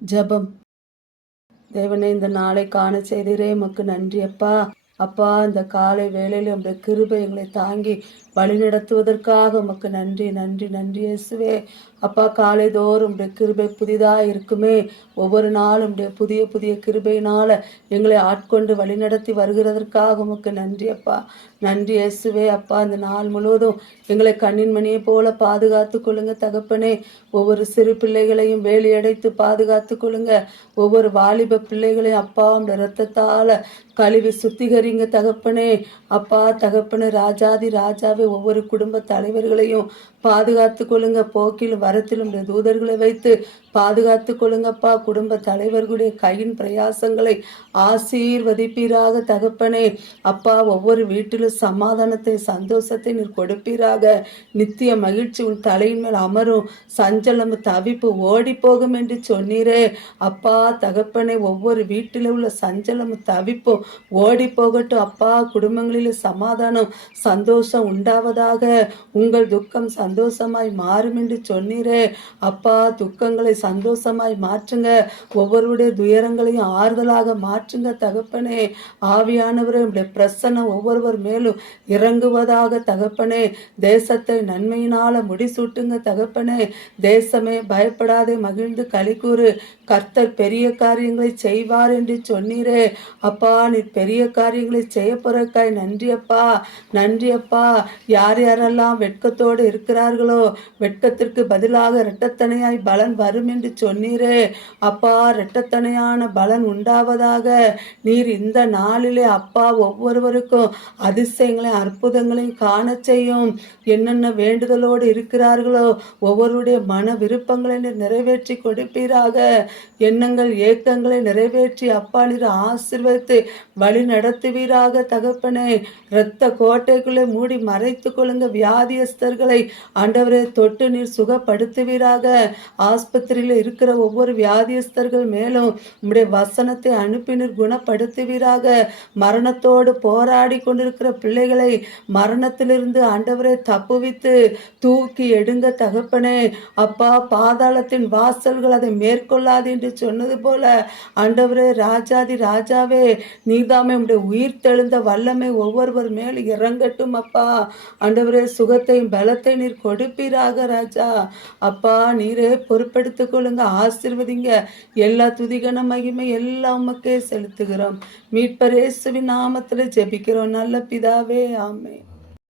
ஜெபம். தேவனே, இந்த நாளை காண செய்தீரே, உமக்கு நன்றி அப்பா. அப்பா, இந்த காலை வேளையில உம்முடைய கிருபை எங்களை தாங்கி வழிநடத்துவதற்காக உமக்கு நன்றி நன்றி நன்றி இயேசுவே. அப்பா, காலைதோறும் உம்முடைய கிருபை புதிதாக இருக்குமே. ஒவ்வொரு நாளும் உம்முடைய புதிய புதிய கிருபையினால எங்களை ஆட்கொண்டு வழிநடத்தி வருகிறதற்காக உமக்கு நன்றி அப்பா. நன்றி இயேசுவே. அப்பா, இந்த நாள் முழுவதும் எங்களை கண்ணின் மணியை போல பாதுகாத்து கொள்ளுங்க தகப்பனே. ஒவ்வொரு சிறு பிள்ளைகளையும் வேலியடைத்து பாதுகாத்து கொள்ளுங்க. ஒவ்வொரு வாலிப பிள்ளைகளையும் அப்பா உம்முடைய இரத்தத்தால கழுவி சுத்திகரிங்க தகப்பனே. அப்பா தகப்பனே, ராஜாதி ராஜாவே, ஒவ்வொரு குடும்ப தலைவர்களையும் பாதுகாத்து கொள்ளுங்க. போக்கிலும் வரத்திலும் தூதர்களை வைத்து பாதுகாத்து கொள்ளுங்கப்பா. குடும்ப தலைவர்களுடைய கையின் பிரயாசங்களை ஆசீர்வதிப்பீராக தகப்பனே. அப்பா, ஒவ்வொரு வீட்டிலும் சமாதானத்தை சந்தோஷத்தை நீர் கொடுப்பீராக. நித்திய மகிழ்ச்சி உன் தலையின் மேல் அமரும், சஞ்சலம் தவிப்பு ஓடி போகும் என்று சொன்னீரே. அப்பா தகப்பனே, ஒவ்வொரு வீட்டில் உள்ள சஞ்சலம் தவிப்பும் ஓடி போகட்டும் அப்பா. குடும்பங்களில் சமாதானம் சந்தோஷம் உண்டாவதாக. உங்கள் துக்கம் சந்தோஷமாய் மாறும் என்று சொன்னீரே. அப்பா, துக்கங்களை சந்தோஷமாய் மாற்றுங்க. ஒவ்வொருடைய துயரங்களையும் ஆறுதலாக மாற்றுங்க தகப்பனே. ஆவியானவரே, உடைய பிரசன்னம் ஒவ்வொருவர் மேலும் இறங்குவதாக தகப்பனே. தேசத்தை நன்மையினால முடிசூட்டுங்க தகப்பனே. தேசமே பயப்படாதே, மகிழ்ந்து களிக்கூறு, கர்த்தர் பெரிய காரியங்களை செய்வார் என்று சொன்னீரே. அப்பா, நீ பெரிய காரியங்களை செய்ய போறக்காய் நன்றி அப்பா நன்றி அப்பா. யார் யாரெல்லாம் வெட்கத்தோடு இருக்கிறார்களோ வெட்கத்திற்கு பதிலாக இரட்டத்தனையாய் பலன் வரும் என்று சொன்னீரே. அப்பா, இரட்டத்தனையான பலன் உண்டாவதாக. நீர் இந்த நாளிலே அப்பா ஒவ்வொருவருக்கும் அதிசயங்களையும் அற்புதங்களையும் காண செய்யும். என்னென்ன வேண்டுதலோடு இருக்கிறார்களோ ஒவ்வொருடைய மன விருப்பங்களை நீர் நிறைவேற்றி கொடுப்பீராக. எண்ணங்கள் ஏக்கங்களை நிறைவேற்றி அப்பா நீர் ஆசீர்வதித்து வழி நடத்துவீராக தகப்பனே. இரத்த கோட்டைக்குள்ளே மூடி மறைத்து கொள்ளுங்க வியாதியஸ்தர்களை. ஆண்டவரே, தொட்டு நீர் சுகப்படுத்துவீராக. ஆஸ்பத்திரியில் இருக்கிற ஒவ்வொரு வியாதியஸ்தர்கள் மேலும் உம்முடைய வசனத்தை அனுப்பி நீர் குணப்படுத்துவீராக. மரணத்தோடு போராடி கொண்டிருக்கிற பிள்ளைகளை மரணத்திலிருந்து ஆண்டவரை தப்புவித்து தூக்கி எடுங்க தகப்பனே. அப்பா, பாதாளத்தின் வாசல்கள் அதை மேற்கொள்ளாது என்று சொன்னது போல ஆண்டவரே, ராஜாதி ராஜாவே, நீதாமே உம்முடைய உயிர் தெழுந்த வல்லமை ஒவ்வொருவர் மேல் இறங்கட்டும் அப்பா. ஆண்டவரே, சுகத்தையும் பலத்தை நீர் கொடுப்பீராக ராஜா. அப்பா, நீரே பொறுப்பெடுத்துக் கொள்ளுங்க, ஆசீர்வதிங்க. எல்லா துதிகன மகிமை எல்லாம் உமக்கே செலுத்துகிறோம். மீட்பர் இயேசுவின் நாமத்தில் ஜெபிக்கிறோம் நல்ல பிதாவே, ஆமென்.